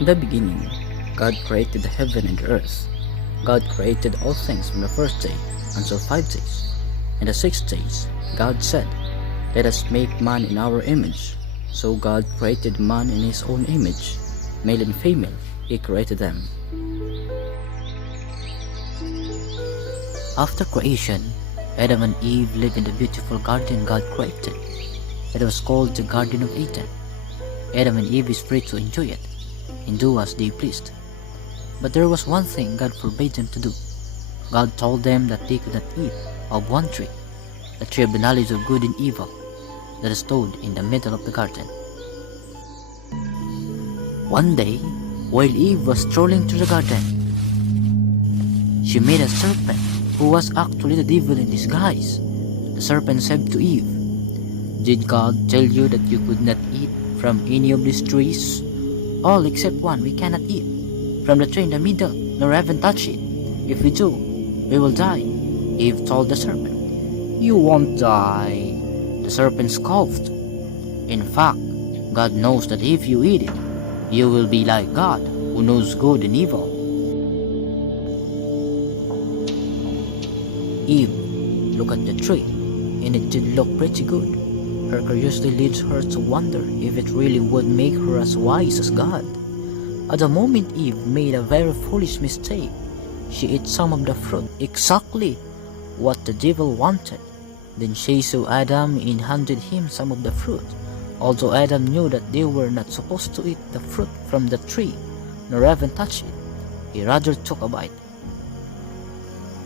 In the beginning, God created the heaven and the earth. God created all things from the first day until 5 days. In the 6 days, God said, "Let us make man in our image." So God created man in his own image. Male and female, he created them. After creation, Adam and Eve lived in the beautiful garden God created. It was called the Garden of Eden. Adam and Eve is free to enjoy it and do as they pleased. But there was one thing God forbade them to do. God told them that they could not eat of one tree, the tree of the knowledge of good and evil, that stood in the middle of the garden. One day, while Eve was strolling through the garden, she met a serpent who was actually the devil in disguise. The serpent said to Eve, "Did God tell you that you could not eat from any of these trees?" "All except one we cannot eat, from the tree in the middle, nor even touch it. If we do, we will die," Eve told the serpent. "You won't die," the serpent scoffed. "In fact, God knows that if you eat it, you will be like God, who knows good and evil." Eve looked at the tree, and it did look pretty good. Her curiosity leads her to wonder if it really would make her as wise as God. At the moment, Eve made a very foolish mistake. She ate some of the fruit, exactly what the devil wanted. Then she saw Adam and handed him some of the fruit. Although Adam knew that they were not supposed to eat the fruit from the tree, nor even touch it, he rather took a bite.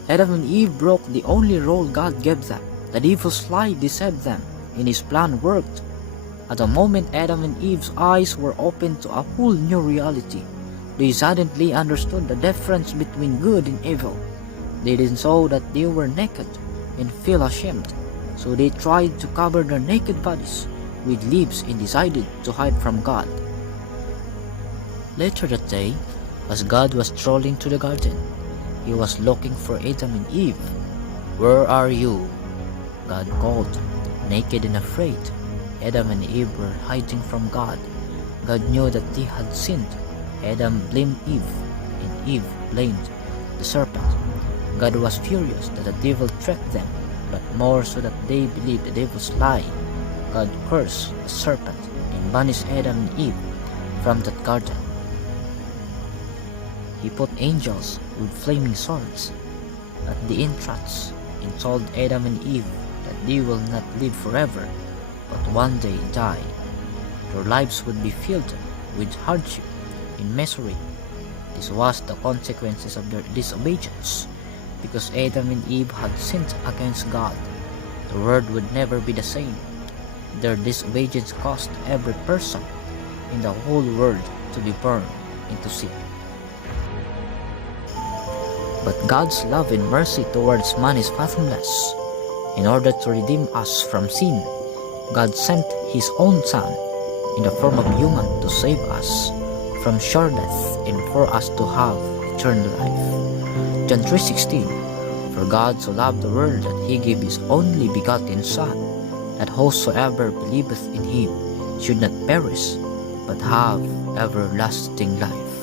Adam and Eve broke the only rule God gave them. The devil's lie deceived them, and his plan worked. At the moment Adam and Eve's eyes were opened to a whole new reality. They suddenly understood the difference between good and evil. They then saw that they were naked and felt ashamed, so they tried to cover their naked bodies with leaves and decided to hide from God. Later that day, as God was strolling through the garden, he was looking for Adam and Eve. "Where are you?" God called. Naked and afraid, Adam and Eve were hiding from God. God knew that they had sinned. Adam blamed Eve, and Eve blamed the serpent. God was furious that the devil tricked them, but more so that they believed the devil's lie. God cursed the serpent and banished Adam and Eve from that garden. He put angels with flaming swords at the entrance and told Adam and Eve that they will not live forever, but one day die. Their lives would be filled with hardship and misery. This was the consequences of their disobedience. Because Adam and Eve had sinned against God, the world would never be the same. Their disobedience caused every person in the whole world to be burned into sin. But God's love and mercy towards man is fathomless. In order to redeem us from sin, God sent His own Son in the form of human to save us from sure death and for us to have eternal life. John 3:16, "For God so loved the world that He gave His only begotten Son, that whosoever believeth in Him should not perish, but have everlasting life."